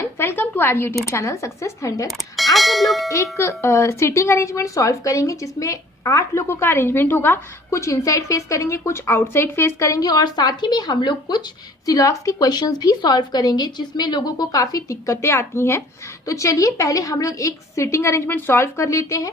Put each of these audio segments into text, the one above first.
Everyone, welcome to our YouTube channel success thunder. आज हम लोग एक सीटिंग अरेंजमेंट सॉल्व करेंगे जिसमें 8 लोगों का अरेंजमेंट होगा। कुछ इनसाइड फेस करेंगे, कुछ आउटसाइड फेस करेंगे और साथ ही में हम लोग कुछ सिलॉक्स के क्वेश्चंस भी सॉल्व करेंगे जिसमें लोगों को काफ़ी दिक्कतें आती हैं। तो चलिए पहले हम लोग एक सीटिंग अरेंजमेंट सॉल्व कर लेते हैं।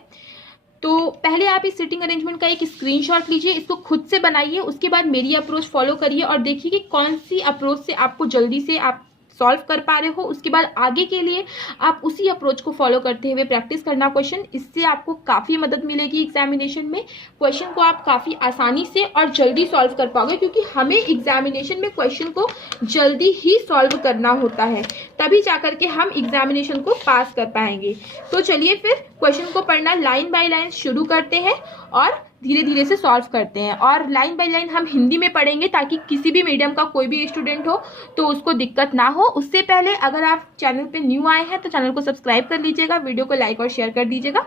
तो पहले आप इस सीटिंग अरेंजमेंट का एक स्क्रीनशॉट लीजिए, इसको खुद से बनाइए, उसके बाद मेरी अप्रोच फॉलो करिए और देखिए कि कौन सी अप्रोच से आपको जल्दी से आप सॉल्व कर पा रहे हो। उसके बाद आगे के लिए आप उसी अप्रोच को फॉलो करते हुए प्रैक्टिस करना क्वेश्चन। इससे आपको काफ़ी मदद मिलेगी एग्जामिनेशन में। क्वेश्चन को आप काफ़ी आसानी से और जल्दी सॉल्व कर पाओगे क्योंकि हमें एग्जामिनेशन में क्वेश्चन को जल्दी ही सॉल्व करना होता है, तभी जाकर के हम एग्जामिनेशन को पास कर पाएंगे। तो चलिए फिर क्वेश्चन को पढ़ना लाइन बाय लाइन शुरू करते हैं और धीरे धीरे से सॉल्व करते हैं। और लाइन बाय लाइन हम हिंदी में पढ़ेंगे ताकि किसी भी मीडियम का कोई भी स्टूडेंट हो तो उसको दिक्कत ना हो। उससे पहले अगर आप चैनल पे न्यू आए हैं तो चैनल को सब्सक्राइब कर लीजिएगा, वीडियो को लाइक और शेयर कर दीजिएगा।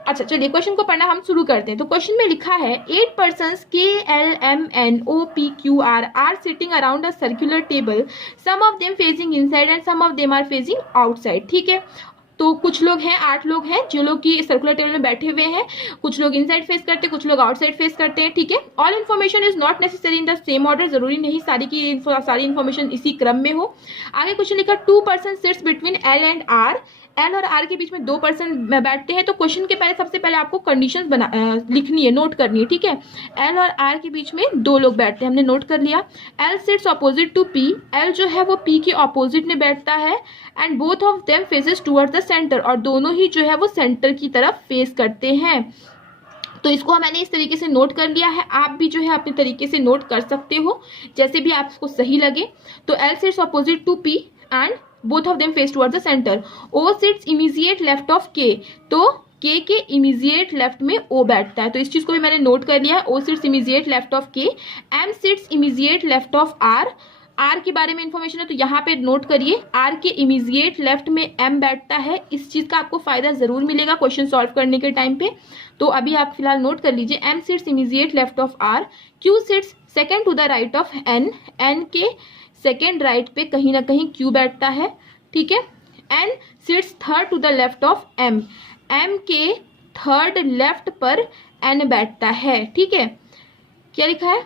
अच्छा चलिए क्वेश्चन को पढ़ना हम शुरू करते हैं। तो क्वेश्चन में लिखा है 8 persons KLMNOPQR are sitting around a circular table, some of them facing inside and some of them are facing outside. ठीक है, तो कुछ लोग हैं, 8 लोग हैं जो लोग की सर्कुलर टेबल में बैठे हुए हैं। कुछ लोग इनसाइड फेस करते हैं, कुछ लोग आउटसाइड फेस करते हैं। ठीक है, all information is not necessary in the same order, जरूरी नहीं सारी इन्फॉर्मेशन इसी क्रम में हो। आगे क्वेश्चन लिखा 2 persons sits between L and R, L और आर के बीच में 2 पर्सन बैठते हैं। तो क्वेश्चन के पहले सबसे पहले आपको कंडीशंस लिखनी है, नोट करनी है। ठीक है, एल और आर के बीच में 2 लोग बैठते हैं, हमने नोट कर लिया। L sits opposite to P, L जो है वो पी के ऑपोजिट में बैठता है। And both of them faces towards the centre, और दोनों ही जो है वो सेंटर की तरफ फेस करते हैं। तो इसको मैंने इस तरीके से नोट कर लिया है, आप भी जो है अपने तरीके से नोट कर सकते हो जैसे भी आपको सही लगे। तो L sits opposite to P and both of them face towards the centre. O sits immediate left of K, तो के इमीडिएट लेफ्ट में ओ बैठता है, तो इस चीज को भी मैंने नोट कर लिया है। O sits immediate left of K. M sits immediate left of R, R के बारे में इंफॉर्मेशन है तो यहाँ पे नोट करिए, आर के इमीडिएट लेफ्ट में एम बैठता है। इस चीज का आपको फायदा जरूर मिलेगा क्वेश्चन सॉल्व करने के टाइम पे, तो अभी आप फिलहाल नोट कर लीजिए। M sits immediate left of R. Q sits second to the right of N, N के सेकेंड राइट पे कहीं ना कहीं क्यू बैठता है। ठीक है, N sits third to the left of M, M के थर्ड लेफ्ट पर एन बैठता है। ठीक है, क्या लिखा है,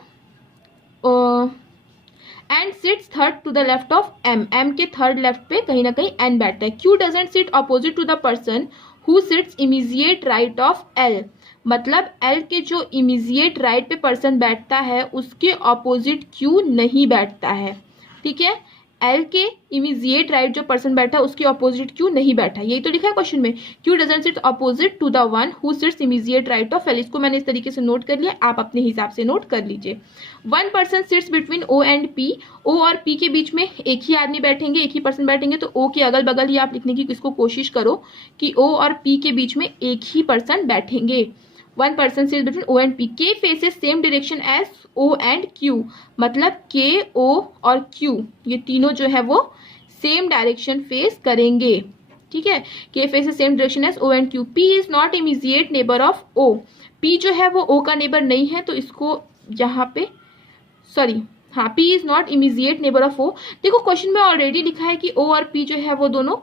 N sits third to the left of M, M के थर्ड लेफ्ट पे कहीं ना कहीं एन बैठता है। Q doesn't sit opposite to the person who sits immediate right of L, मतलब एल के जो इमीडिएट राइट पे पर्सन बैठता है उसके ऑपोजिट क्यू नहीं बैठता है। ठीक है, एल के इमीडिएट राइट जो पर्सन बैठा है उसके ऑपोजिट क्यू नहीं बैठा, यही तो लिखा है क्वेश्चन में। Q doesn't sit opposite to the one who sits immediate right of L, इसको मैंने इस तरीके से नोट कर लिया, आप अपने हिसाब से नोट कर लीजिए। 1 person sits between O and P, O और पी के बीच में एक ही आदमी बैठेंगे, एक ही पर्सन बैठेंगे, तो ओ के अगल बगल ही आप लिखने की इसको कोशिश करो कि ओ और पी के बीच में एक ही पर्सन बैठेंगे। 1 person sits between O and P. K faces same direction as O and Q, मतलब के, ओ और क्यू ये तीनों जो है वो सेम डायरेक्शन फेस करेंगे। ठीक है, K faces same direction as O and Q. P is not immediate neighbour of O, P जो है वो ओ का नेबर नहीं है, तो इसको यहाँ पे हाँ, P is not immediate neighbour of O. देखो क्वेश्चन में ऑलरेडी लिखा है कि ओ और पी जो है वो दोनों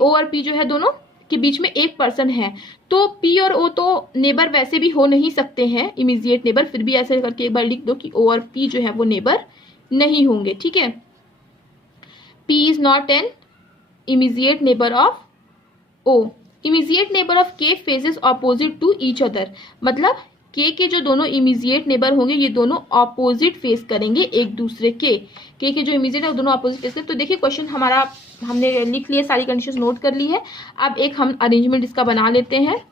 ओ और पी जो है दोनों के बीच में एक पर्सन है, तो पी और ओ तो नेबर वैसे भी हो नहीं सकते हैं इमीडिएट नेबर, फिर भी ऐसे करके एक बार लिख दो कि ओ और पी जो है वो नेबर नहीं होंगे। ठीक है, P is not an immediate neighbour of O. Immediate neighbour of K faces opposite to each other, मतलब के जो दोनों इमीडिएट नेबर होंगे ये दोनों ऑपोजिट फेस करेंगे एक दूसरे के जो इमीडिएट है वो दोनों ऑपोजिट फेस करेंगे। तो देखिए क्वेश्चन हमारा हमने लिख लिए, सारी कंडीशंस नोट कर ली है। अब एक हम अरेंजमेंट इसका बना लेते हैं।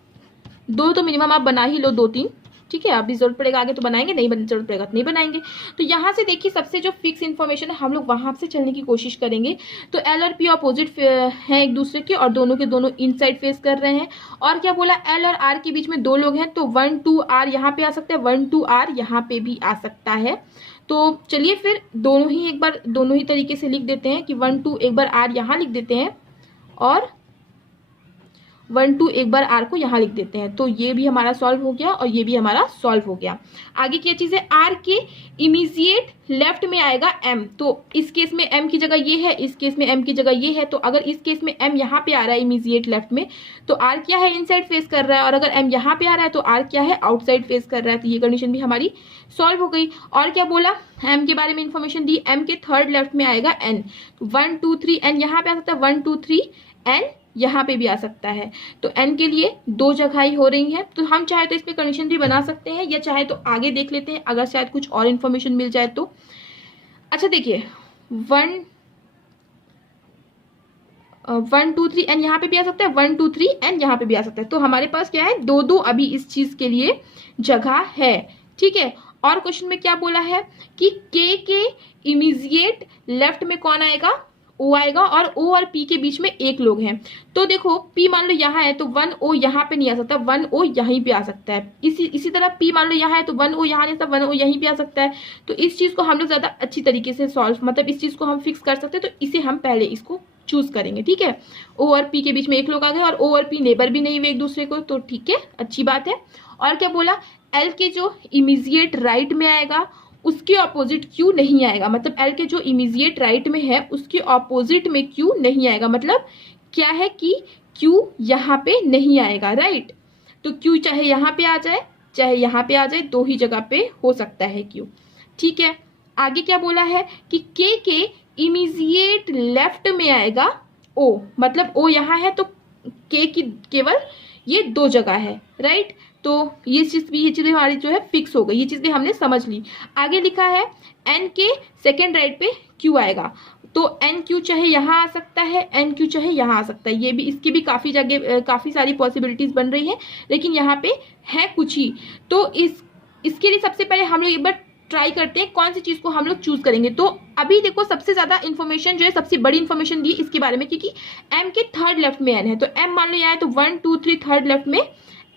2 तो मिनिमम आप बना ही लो, 2-3। ठीक है, अभी जरूरत पड़ेगा आगे तो बनाएंगे, नहीं जरूरत पड़ेगा तो नहीं बनाएंगे। तो यहाँ से देखिए सबसे जो फिक्स इन्फॉर्मेशन है हम लोग वहां से चलने की कोशिश करेंगे। तो एल और पी ऑपोजिट हैं एक दूसरे के और दोनों के दोनों इनसाइड फेस कर रहे हैं। और क्या बोला, एल और आर के बीच में 2 लोग हैं, तो 1 2 आर यहाँ पे आ सकता है, 1 2 आर यहाँ पे भी आ सकता है। तो चलिए फिर दोनों ही एक बार दोनों ही तरीके से लिख देते हैं कि 1 2 एक बार आर यहाँ लिख देते हैं और 1 2 एक बार r को यहाँ लिख देते हैं, तो ये भी हमारा सॉल्व हो गया और ये भी हमारा सॉल्व हो गया। आगे क्या चीज है, r के इमीडिएट लेफ्ट में आएगा m, तो इस केस में m की जगह ये है, इस केस में m की जगह ये है, तो अगर इस केस में m यहाँ पे आ रहा है इमीडिएट लेफ्ट में, तो r क्या है, इनसाइड फेस कर रहा है, और अगर m यहाँ पे आ रहा है तो r क्या है, आउटसाइड फेस कर रहा है। तो ये कंडीशन भी हमारी सॉल्व हो गई। और क्या बोला, m के बारे में इंफॉर्मेशन दी, m के थर्ड लेफ्ट में आएगा n, 1 2 3 n यहाँ पे आ सकता है, 1 2 3 n यहाँ पे भी आ सकता है, तो n के लिए 2 जगह ही हो रही है। तो हम चाहे तो इसमें कंडीशन भी बना सकते हैं, या चाहे तो आगे देख लेते हैं अगर शायद कुछ और इन्फॉर्मेशन मिल जाए तो। अच्छा देखिए, 1 2 3 n यहाँ पे भी आ सकता है, 1 2 3 n यहाँ पे भी आ सकता है, तो हमारे पास क्या है, 2 2 अभी इस चीज के लिए जगह है। ठीक है, और क्वेश्चन में क्या बोला है कि k के इमीडिएट लेफ्ट में कौन आएगा, O आएगा, और O और P के बीच में एक लोग हैं। तो देखो P मान लो यहाँ है तो 1 O यहाँ पे नहीं आ सकता, 1 O यहीं पे आ सकता है। इसी तरह P मान लो यहाँ है तो 1 O यहाँ नहीं आ सकता, 1 O यहीं पे आ सकता है। तो इस चीज को हम लोग ज्यादा अच्छी तरीके से सॉल्व, मतलब इस चीज को हम फिक्स कर सकते हैं, तो इसे हम पहले इसको चूज करेंगे। ठीक है, O और P के बीच में एक लोग आ गए, और O और P नेबर भी नहीं हुए एक दूसरे को, तो ठीक है, अच्छी बात है। और क्या बोला, L के जो इमीडिएट राइट में आएगा उसके ऑपोजिट Q नहीं आएगा, मतलब L के जो इमीडिएट राइट में है उसके ऑपोजिट में Q नहीं आएगा, मतलब क्या है कि Q यहाँ पे नहीं आएगा, राइट। तो Q चाहे यहाँ पे आ जाए चाहे यहाँ पे आ जाए, 2 ही जगह पे हो सकता है Q। ठीक है, आगे क्या बोला है कि K के इमीडिएट लेफ्ट में आएगा O, मतलब O यहाँ है तो K की केवल ये 2 जगह है, राइट। तो ये चीज हमारी जो है फिक्स हो गई, ये चीज भी हमने समझ ली। आगे लिखा है n के सेकेंड राइट पे Q आएगा, तो एन क्यू चाहे यहाँ आ सकता है, एन क्यू चाहे यहाँ आ सकता है, ये भी इसकी भी काफी जगह काफी सारी पॉसिबिलिटीज बन रही है, लेकिन यहाँ पे है कुछ ही। तो इसके लिए सबसे पहले हम लोग एक बार ट्राई करते हैं कौन सी चीज को हम लोग चूज करेंगे। तो अभी देखो सबसे ज्यादा इन्फॉर्मेशन जो है, सबसे बड़ी इन्फॉर्मेशन दी इसके बारे में, क्योंकि एम के थर्ड लेफ्ट में एन है, तो एम मान लो यहाँ है तो 1 2 3 थर्ड लेफ्ट में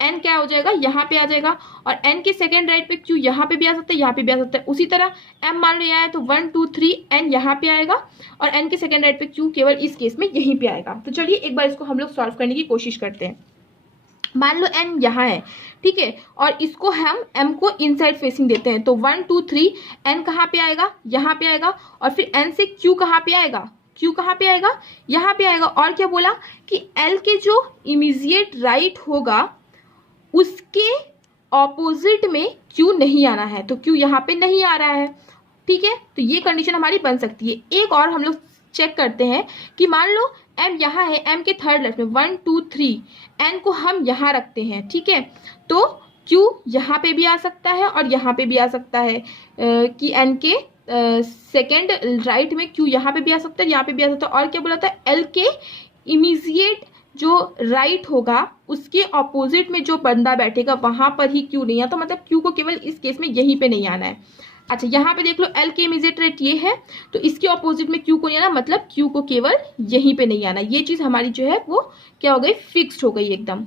एन क्या हो जाएगा, यहाँ पे आ जाएगा, और एन के सेकंड राइट पे क्यू यहाँ पे भी आ सकता है, यहाँ पे भी आ सकता है। उसी तरह एम मान लो यहाँ है तो 1 2 3 एन यहाँ पे आएगा, और एन के सेकंड राइट पे क्यू केवल इस केस में यहीं पे आएगा। तो चलिए एक बार इसको हम लोग सॉल्व करने की कोशिश करते हैं। मान लो एन यहाँ है, ठीक है, और इसको हम एम को इनसाइड फेसिंग देते हैं, तो 1 2 3 एन कहाँ पे आएगा, यहाँ पे आएगा, और फिर एन से क्यू कहाँ पे आएगा, क्यू कहाँ पे आएगा, यहाँ पे आएगा। और क्या बोला कि एल के जो इमीडिएट राइट होगा उसके ऑपोजिट में क्यू नहीं आना है, तो क्यू यहाँ पे नहीं आ रहा है, ठीक है। तो ये कंडीशन हमारी बन सकती है। एक और हम लोग चेक करते हैं कि मान लो एम यहाँ है, एम के थर्ड लेफ्ट में 1 2 3 एन को हम यहाँ रखते हैं, ठीक है, तो क्यू यहाँ पे भी आ सकता है और यहाँ पे भी आ सकता है, कि एन के सेकेंड राइट में क्यू यहाँ पे भी आ सकता है, यहाँ पे भी आ सकता है। और क्या बोला था, एल के इमीडिएट जो राइट होगा उसके ऑपोजिट में जो बंदा बैठेगा वहां पर ही क्यू नहीं आता, मतलब क्यू को केवल इस केस में यहीं पे नहीं आना है। अच्छा यहाँ पे देख लो एल के इमीडिएट राइट ये है, तो इसके ऑपोजिट में क्यू को नहीं आना, मतलब क्यू को केवल यहीं पे नहीं आना। ये चीज हमारी जो है वो क्या हो गई, फिक्स्ड हो गई एकदम।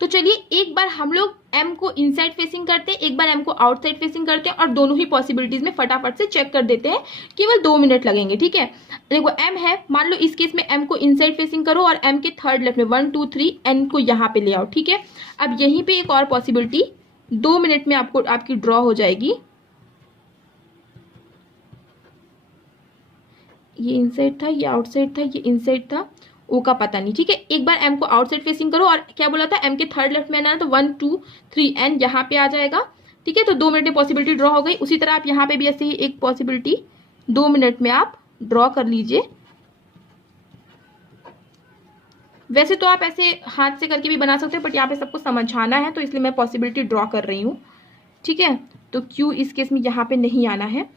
तो चलिए एक बार हम लोग m को इनसाइड फेसिंग करते हैं, एक बार m को आउटसाइड फेसिंग करते हैं, और दोनों ही पॉसिबिलिटीज में फटाफट से चेक कर देते हैं। केवल 2 मिनट लगेंगे, ठीक है। देखो m है, मान लो इस केस में m को इनसाइड फेसिंग करो और m के थर्ड लेफ्ट में 1 2 3 n को यहाँ पे ले आओ, ठीक है। अब यहीं पे एक और पॉसिबिलिटी 2 मिनट में आपकी ड्रॉ हो जाएगी। ये इनसाइड था, ये आउटसाइड था, ये इनसाइड था, ओ का पता नहीं, ठीक है। एक बार एम को आउटसाइड फेसिंग करो, और क्या बोला था, एम के थर्ड लेफ्ट में आना है, तो 1 2 3 एन यहाँ पे आ जाएगा, ठीक है। तो 2 मिनट में पॉसिबिलिटी ड्रॉ हो गई। उसी तरह आप यहाँ पे भी ऐसे ही एक पॉसिबिलिटी 2 मिनट में आप ड्रॉ कर लीजिए। वैसे तो आप ऐसे हाथ से करके भी बना सकते हैं, बट यहाँ पे सबको समझाना है तो इसलिए मैं पॉसिबिलिटी ड्रॉ कर रही हूँ, ठीक है। तो क्यू इस केस में यहाँ पे नहीं आना है।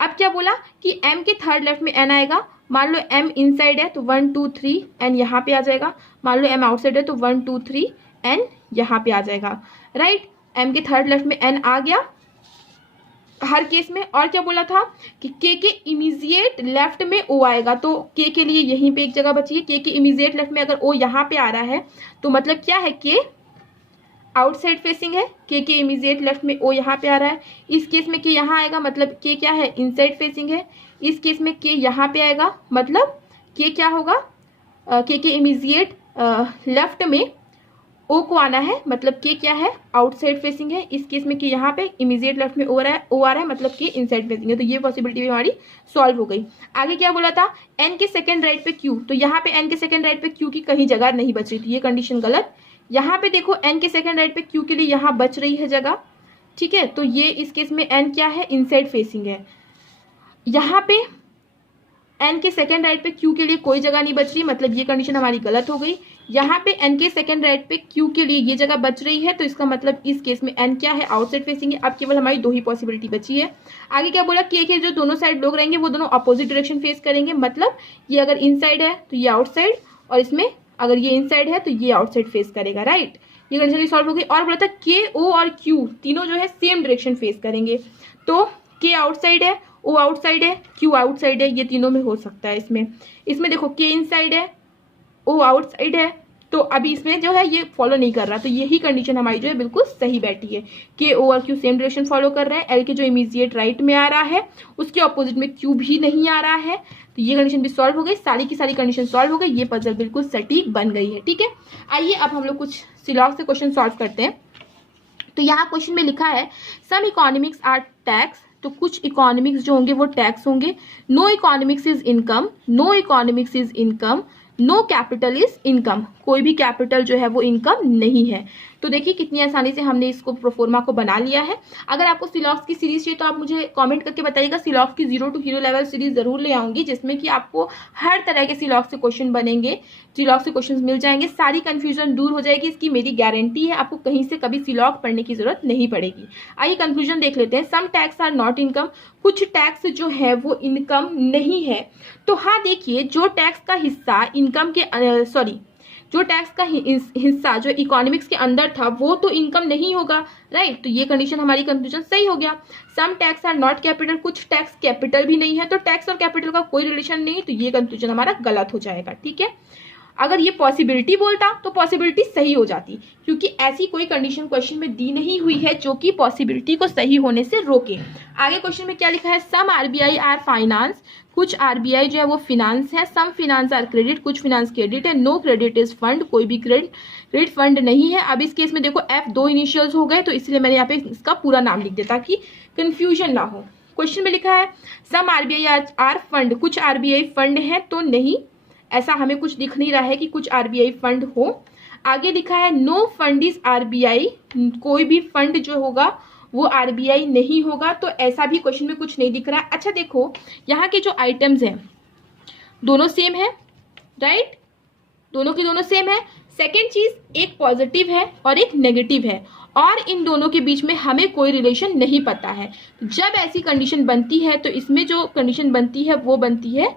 अब क्या बोला कि m के थर्ड लेफ्ट में n आएगा, मान लो m इनसाइड है तो 1 2 3 n यहाँ पे आ जाएगा, मान लो m आउटसाइड है तो 1 2 3 n यहाँ पे आ जाएगा, राइट। m के थर्ड लेफ्ट में n आ गया हर केस में। और क्या बोला था कि k के इमीडिएट लेफ्ट में o आएगा, तो k के लिए यहीं पे एक जगह बची है। k के इमीडिएट लेफ्ट में अगर o यहाँ पे आ रहा है तो मतलब क्या है, k आउटसाइड फेसिंग है, k के इमीडिएट लेफ्ट में o यहाँ पे आ रहा है। इस केस में k यहाँ आएगा, मतलब k क्या है, इनसाइड फेसिंग है। इस केस में k यहाँ पे आएगा, मतलब k क्या होगा, k के इमीडिएट लेफ्ट में ओ को आना है, मतलब के क्या है, आउटसाइड फेसिंग है। इस केस में कि यहाँ पे इमीडिएट लेफ्ट में ओ आ रहा है, मतलब कि इनसाइड फेसिंग है। तो ये पॉसिबिलिटी हमारी सॉल्व हो गई। आगे क्या बोला था, एन के सेकंड राइट पे क्यू, तो यहाँ पे एन के सेकंड राइट पे क्यू की कहीं जगह नहीं बच रही थी, ये कंडीशन गलत। यहाँ पे देखो एन के सेकंड राइट पे क्यू के लिए यहाँ बच रही है जगह, ठीक है। तो ये इस केस में एन क्या है, इनसाइड फेसिंग है। यहाँ पे एन के सेकंड राइट पे क्यू के लिए कोई जगह नहीं बच रही, मतलब ये कंडीशन हमारी गलत हो गई। यहाँ पे एन के सेकंड राइट पे क्यू के लिए ये जगह बच रही है, तो इसका मतलब इस केस में एन क्या है, आउटसाइड फेसिंग है। अब केवल हमारी दो ही पॉसिबिलिटी बची है। आगे क्या बोला, के जो दोनों साइड लोग रहेंगे वो दोनों अपोजिट डायरेक्शन फेस करेंगे, मतलब ये अगर इनसाइड है तो ये आउटसाइड, और इसमें अगर ये इनसाइड है तो ये आउटसाइड फेस करेगा, राइट। ये कंडीशन सॉल्व हो गई। और बोला था के ओ और क्यू तीनों जो है सेम डायरेक्शन फेस करेंगे, तो के आउटसाइड है, ओ आउटसाइड है, क्यू आउटसाइड है, ये तीनों में हो सकता है। इसमें देखो के इनसाइड है, ओ आउटसाइड है, तो अभी इसमें जो है ये फॉलो नहीं कर रहा, तो यही कंडीशन हमारी जो है बिल्कुल सही बैठी है। के ओ और क्यू सेम डायरेक्शन फॉलो कर रहे हैं, एल के जो इमीडिएट राइट में आ रहा है उसके ऑपोजिट में क्यू भी नहीं आ रहा है, तो ये कंडीशन भी सॉल्व हो गई। सारी की सारी कंडीशन सॉल्व हो गई, ये पजल बिल्कुल सटीक बन गई है, ठीक है। आइए अब हम लोग कुछ सिलॉग से क्वेश्चन सॉल्व करते हैं। तो यहाँ क्वेश्चन में लिखा है सम इकोनॉमिक्स आर टैक्स, तो कुछ इकोनॉमिक्स जो होंगे वो टैक्स होंगे। No economics is income, no economics is income, no capital is income, कोई भी कैपिटल जो है वो इनकम नहीं है। तो देखिए कितनी आसानी से हमने इसको प्रोफोर्मा को बना लिया है। अगर आपको सिलॉक्स की सीरीज चाहिए तो आप मुझे कमेंट करके बताइएगा। सिलॉक्स की 0 to हीरो लेवल सीरीज जरूर ले आऊंगी, जिसमें कि आपको हर तरह के सिलॉक्स से क्वेश्चन बनेंगे, सिलॉक्स से क्वेश्चन मिल जाएंगे, सारी कंफ्यूजन दूर हो जाएगी, इसकी मेरी गारंटी है। आपको कहीं से कभी सिलॉक पढ़ने की जरूरत नहीं पड़ेगी। आइए कंक्लूजन देख लेते हैं। सम टैक्स आर नॉट इनकम, कुछ टैक्स जो है वो इनकम नहीं है। तो हाँ देखिए, जो टैक्स का हिस्सा इनकम के जो टैक्स का हिस्सा जो इकोनॉमिक्स के अंदर था वो तो इनकम नहीं होगा, राइट। तो ये कंडीशन हमारी कंक्लूजन सही हो गया। सम टैक्स आर नॉट कैपिटल, कुछ टैक्स कैपिटल भी नहीं है, तो टैक्स और कैपिटल का कोई रिलेशन नहीं, तो ये कंक्लूजन हमारा गलत हो जाएगा, ठीक है। अगर ये पॉसिबिलिटी बोलता तो पॉसिबिलिटी सही हो जाती, क्योंकि ऐसी कोई कंडीशन क्वेश्चन में दी नहीं हुई है जो कि पॉसिबिलिटी को सही होने से रोके। आगे क्वेश्चन में क्या लिखा है, सम आरबीआई आर फाइनेंस, कुछ आरबीआई जो है वो फिनांस है। सम फिनांस आर क्रेडिट, कुछ फिनांस क्रेडिट है। नो क्रेडिट इज फंड, कोई भी क्रेडिट फंड नहीं है। अब इस केस में देखो एफ दो इनिशियल्स हो गए, तो इसलिए मैंने यहाँ पे इसका पूरा नाम लिख दिया ताकि कंफ्यूजन ना हो। क्वेश्चन में लिखा है सम आरबीआई आर फंड, कुछ आरबीआई फंड है, तो नहीं, ऐसा हमें कुछ दिख नहीं रहा है कि कुछ आरबीआई फंड हो। आगे लिखा है नो फंड इज आरबीआई, कोई भी फंड जो होगा वो आरबीआई नहीं होगा, तो ऐसा भी क्वेश्चन में कुछ नहीं दिख रहा है। अच्छा देखो, यहाँ के जो आइटम्स हैं दोनों सेम है, राइट, दोनों की दोनों सेम है। सेकेंड चीज, एक पॉजिटिव है और एक नेगेटिव है, और इन दोनों के बीच में हमें कोई रिलेशन नहीं पता है। जब ऐसी कंडीशन बनती है तो इसमें जो कंडीशन बनती है वो बनती है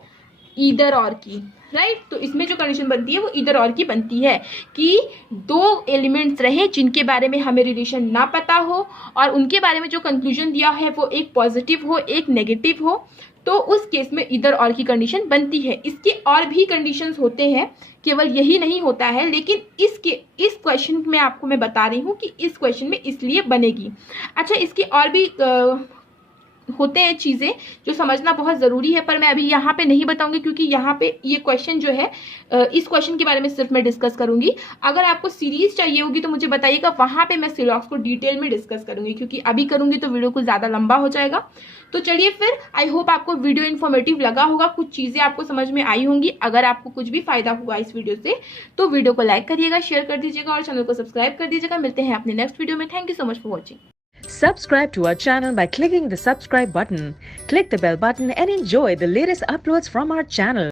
ईदर और की, राइट। तो इसमें जो कंडीशन बनती है वो ईदर और की बनती है कि दो एलिमेंट्स रहे जिनके बारे में हमें रिलेशन ना पता हो, और उनके बारे में जो कंक्लूजन दिया है वो एक पॉजिटिव हो एक नेगेटिव हो, तो उस केस में ईदर और की कंडीशन बनती है। इसके और भी कंडीशंस होते हैं, केवल यही नहीं होता है, लेकिन इस क्वेश्चन में आपको मैं बता रही हूँ कि इस क्वेश्चन में इसलिए बनेगी। अच्छा, इसके और भी होते हैं चीजें जो समझना बहुत जरूरी है, पर मैं अभी यहाँ पे नहीं बताऊंगी, क्योंकि यहाँ पे ये क्वेश्चन जो है इस क्वेश्चन के बारे में सिर्फ मैं डिस्कस करूंगी। अगर आपको सीरीज चाहिए होगी तो मुझे बताइएगा, वहां पे मैं सिलॉक्स को डिटेल में डिस्कस करूंगी, क्योंकि अभी करूंगी तो वीडियो कुछ ज्यादा लंबा हो जाएगा। तो चलिए फिर, आई होप आपको वीडियो इन्फॉर्मेटिव लगा होगा, कुछ चीजें आपको समझ में आई होंगी। अगर आपको कुछ भी फायदा हुआ इस वीडियो से तो वीडियो को लाइक करिएगा, शेयर कर दीजिएगा और चैनल को सब्सक्राइब कर दीजिएगा। मिलते हैं अपने नेक्स्ट वीडियो में। Thank you so much for watching. Subscribe to our channel by clicking the subscribe button. Click the bell button and enjoy the latest uploads from our channel.